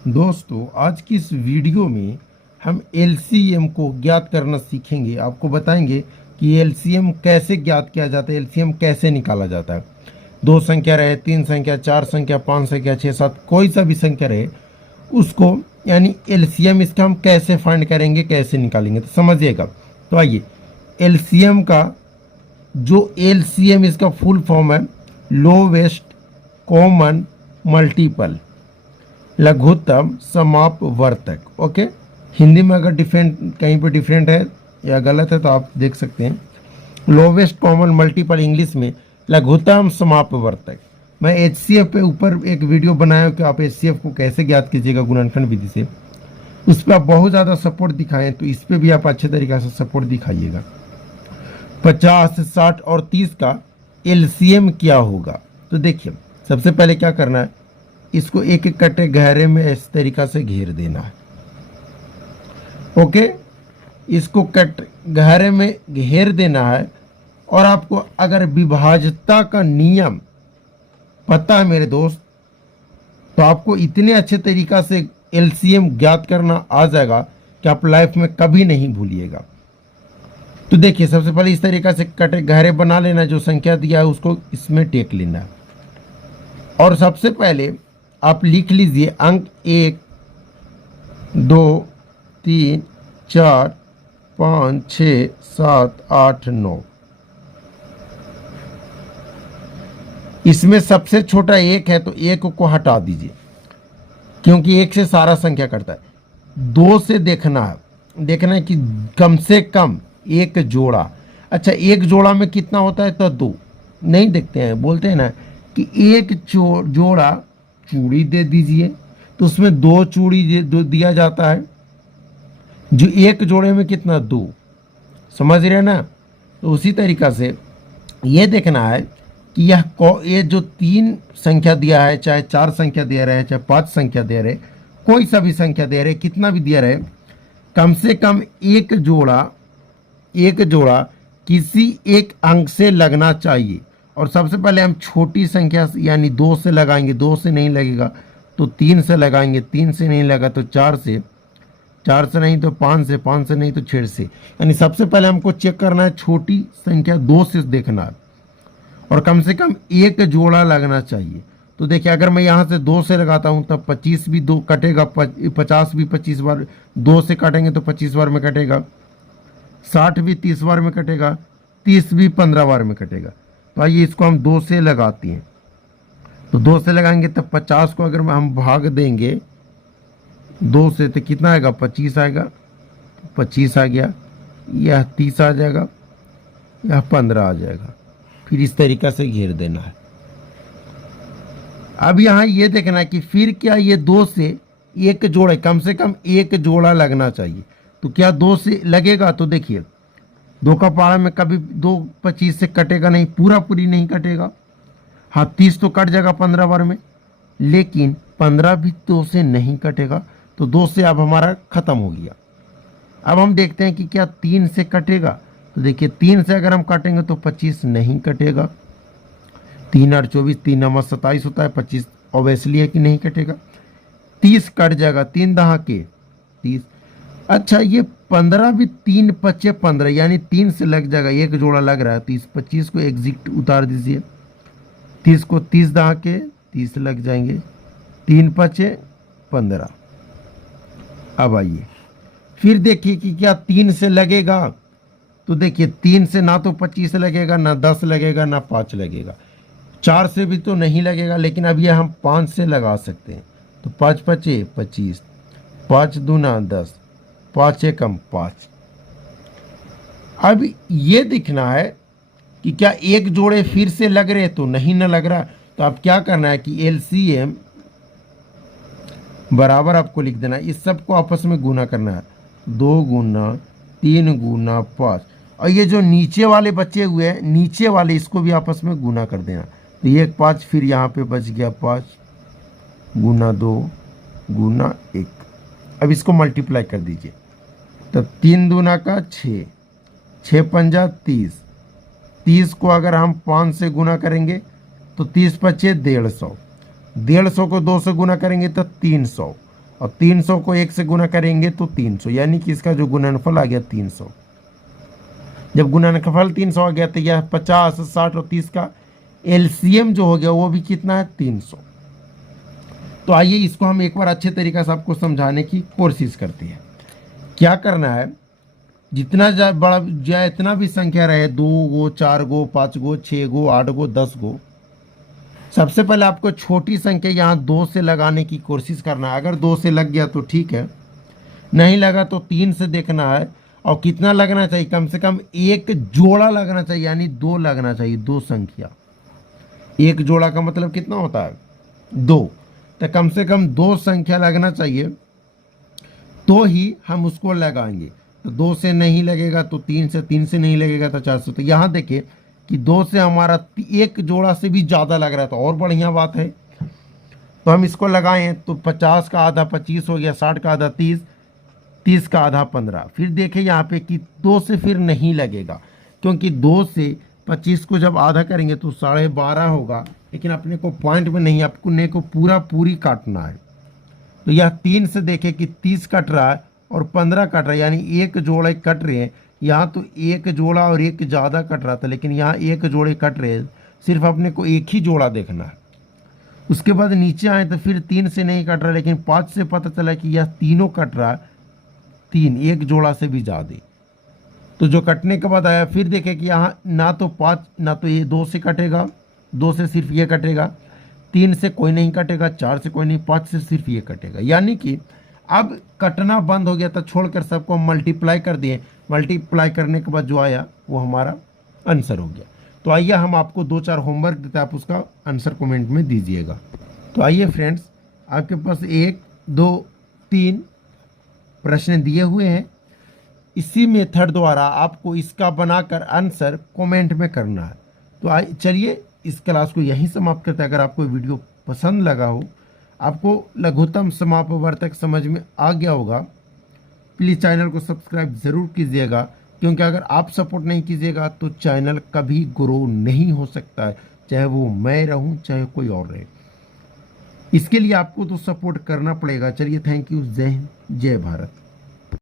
दोस्तों, आज की इस वीडियो में हम एलसीएम को ज्ञात करना सीखेंगे। आपको बताएंगे कि एलसीएम कैसे ज्ञात किया जाता है, एलसीएम कैसे निकाला जाता है। दो संख्या रहे, तीन संख्या, चार संख्या, पाँच संख्या, छः सात, कोई सा भी संख्या रहे उसको यानी एलसीएम इसका हम कैसे फाइंड करेंगे, कैसे निकालेंगे, तो समझिएगा। तो आइए, एलसीएम का जो एलसीएम इसका फुल फॉर्म है लोवेस्ट कॉमन मल्टीपल, लघुत्तम समापवर्तक। ओके, हिंदी में अगर डिफरेंट कहीं पर डिफरेंट है या गलत है तो आप देख सकते हैं। लोवेस्ट कॉमन मल्टीपल इंग्लिश में लघुत्तम समापवर्तक। मैं एचसीएफ पे ऊपर एक वीडियो बनाया कि आप एचसीएफ को कैसे ज्ञात कीजिएगा गुणनखंड विधि से। उस पर आप बहुत ज़्यादा सपोर्ट दिखाएं, तो इस पर भी आप अच्छे तरीके से सपोर्ट दिखाइएगा। 50, 60 और 30 का एलसीएम क्या होगा? तो देखिए, सबसे पहले क्या करना है, इसको एक एक कटे गहरे में इस तरीका से घेर देना है। ओके, इसको कट गहरे में घेर देना है। और आपको अगर विभाज्यता का नियम पता है मेरे दोस्त, तो आपको इतने अच्छे तरीका से एलसीएम ज्ञात करना आ जाएगा कि आप लाइफ में कभी नहीं भूलिएगा। तो देखिए, सबसे पहले इस तरीका से कटे गहरे बना लेना, जो संख्या दिया है उसको इसमें टेक लेना है। और सबसे पहले आप लिख लीजिए अंक 1, 2, 3, 4, 5, 6, 7, 8, 9। इसमें सबसे छोटा 1 है तो 1 को हटा दीजिए, क्योंकि 1 से सारा संख्या करता है। 2 से देखना है कि कम से कम एक जोड़ा। अच्छा, एक जोड़ा में कितना होता है? तो 2 नहीं देखते हैं, बोलते हैं ना कि एक जोड़ा चूड़ी दे दीजिए, तो उसमें 2 चूड़ी दिया जाता है। जो एक जोड़े में कितना? 2। समझ रहे ना? तो उसी तरीका से ये देखना है कि ये जो 3 संख्या दिया है, चाहे 4 संख्या दे रहे हैं, चाहे 5 संख्या दे रहे, कोई सा भी संख्या दे रहे, कितना भी दे रहे, कम से कम एक जोड़ा किसी एक अंक से लगना चाहिए। और सबसे पहले हम छोटी संख्या यानी 2 से लगाएंगे, 2 से नहीं लगेगा तो 3 से लगाएंगे, 3 से नहीं लगा तो 4 से, 4 से नहीं तो 5 से, 5 से नहीं तो 6 से। यानी सबसे पहले हमको चेक करना है, छोटी संख्या 2 से देखना है और कम से कम एक जोड़ा लगना चाहिए। तो देखिए, अगर मैं यहाँ से 2 से लगाता हूँ तब 25 भी 2 कटेगा, 50 भी 25 बार 2 से काटेंगे तो 25 बार में कटेगा, 60 भी 30 बार में कटेगा, 30 भी 15 बार में कटेगा। तो आइए इसको हम 2 से लगाते हैं। तो 2 से लगाएंगे तब 50 को अगर हम भाग देंगे 2 से तो कितना आएगा? 25 आएगा। 25 आ गया, यह 30 आ जाएगा, यह 15 आ जाएगा। फिर इस तरीका से घेर देना है। अब यहाँ ये देखना है कि फिर क्या ये 2 से एक जोड़ा, कम से कम एक जोड़ा लगना चाहिए। तो क्या 2 से लगेगा? तो देखिए, 2 का पारा में कभी 2 25 से कटेगा नहीं, पूरी नहीं कटेगा। हाँ, 30 तो कट जाएगा 15 बार में, लेकिन 15 भी 2 से नहीं कटेगा। तो 2 से अब हमारा खत्म हो गया। अब हम देखते हैं कि क्या 3 से कटेगा। तो देखिए, 3 से अगर हम काटेंगे तो 25 नहीं कटेगा। 3 और 24, 3 नंबर 27 होता है, 25 ऑब्वियसली है कि नहीं कटेगा। 30 कट जाएगा, 3 दहा के 30। अच्छा, ये 15 भी 3 पचे 15, यानी 3 से लग जाएगा, एक जोड़ा लग रहा है। 30 25 को एग्जिट उतार दीजिए, 30 को 30 दहा के 30 लग जाएंगे, 3 पचे 15। अब आइए फिर देखिए कि क्या 3 से लगेगा। तो देखिए, 3 से ना तो 25 लगेगा, ना 10 लगेगा, ना 5 लगेगा। 4 से भी तो नहीं लगेगा, लेकिन अब ये हम 5 से लगा सकते हैं। तो 5 पचे 25, 5 दूना 10, 5 एकम 5। अब ये देखना है कि क्या एक जोड़े फिर से लग रहे, तो नहीं ना लग रहा। तो अब क्या करना है कि एलसीएम बराबर आपको लिख देना है, इस सब को आपस में गुना करना है। 2 गुना 3 गुना 5, और ये जो नीचे वाले बचे हुए हैं, नीचे वाले इसको भी आपस में गुना कर देना। तो ये 5 फिर यहाँ पे बच गया 5 गुना 2 गुना 1। अब इसको मल्टीप्लाई कर दीजिए। तो 3 दूना का 6, 6 पंजा 30, 30 को अगर हम 5 से गुना करेंगे तो 30 पचे 150, 150 को 2 से गुना करेंगे तो 300, और 300 को 1 से गुना करेंगे तो 300, यानी कि इसका जो गुणनफल आ गया 300। जब गुणनफल 300 आ गया तो यह 50, 60 और 30 का एलसीएम जो हो गया वो भी कितना है 300। तो आइए इसको हम एक बार अच्छे तरीके से आपको समझाने की कोशिश करते हैं। क्या करना है, जितना बड़ा इतना भी संख्या रहे, 2 गो, 4 गो, 5 गो, 6 गो, 8 गो, 10 गो, सबसे पहले आपको छोटी संख्या यहाँ 2 से लगाने की कोशिश करना है। अगर 2 से लग गया तो ठीक है, नहीं लगा तो 3 से देखना है। और कितना लगना चाहिए, कम से कम एक जोड़ा लगना चाहिए, यानी 2 लगना चाहिए, 2 संख्या। एक जोड़ा का मतलब कितना होता है 2, तो कम से कम 2 संख्या लगना चाहिए तो ही हम उसको लगाएंगे। तो 2 से नहीं लगेगा तो 3 से, 3 से नहीं लगेगा तो 4 से। तो यहाँ देखिए कि 2 से हमारा एक जोड़ा से भी ज़्यादा लग रहा है, तो और बढ़िया बात है। तो हम इसको लगाएं तो 50 का आधा 25 हो गया, 60 का आधा 30, 30 का आधा 15। फिर देखें यहाँ पे कि 2 से फिर नहीं लगेगा, क्योंकि 2 से 25 को जब आधा करेंगे तो 12.5 होगा, लेकिन अपने को पॉइंट में नहीं, अपने को पूरी काटना है। तो यह 3 से देखें कि 30 कट रहा है और 15 कट रहा है, यानी एक जोड़े कट रहे हैं। यहाँ तो एक जोड़ा और एक ज़्यादा कट रहा था, लेकिन यहाँ एक जोड़े कट रहे हैं, सिर्फ अपने को एक ही जोड़ा देखना है। उसके बाद नीचे आए तो फिर 3 से नहीं कट रहा, लेकिन 5 से पता चला कि यह तीनों कट रहा है, 3 एक जोड़ा से भी ज़्यादा। तो जो कटने के बाद आया, फिर देखें कि यहाँ ना तो 5 ना तो ये 2 से कटेगा, 2 से सिर्फ ये कटेगा, 3 से कोई नहीं कटेगा, 4 से कोई नहीं, 5 से सिर्फ ये कटेगा। यानी कि अब कटना बंद हो गया था, छोड़कर सबको मल्टीप्लाई कर दिए। मल्टीप्लाई करने के बाद जो आया वो हमारा आंसर हो गया। तो आइए हम आपको 2-4 होमवर्क देते हैं, आप उसका आंसर कमेंट में दीजिएगा। तो आइए फ्रेंड्स, आपके पास 1, 2, 3 प्रश्न दिए हुए हैं। इसी मेथड द्वारा आपको इसका बनाकर आंसर कमेंट में करना है। तो चलिए इस क्लास को यहीं समाप्त करते हैं। अगर आपको वीडियो पसंद लगा हो, आपको लघुत्तम समापवर्तक समझ में आ गया होगा, प्लीज़ चैनल को सब्सक्राइब ज़रूर कीजिएगा, क्योंकि अगर आप सपोर्ट नहीं कीजिएगा तो चैनल कभी ग्रो नहीं हो सकता है, चाहे वो मैं रहूं चाहे कोई और रहे। इसके लिए आपको तो सपोर्ट करना पड़ेगा। चलिए, थैंक यू, जय हिंद, जय भारत।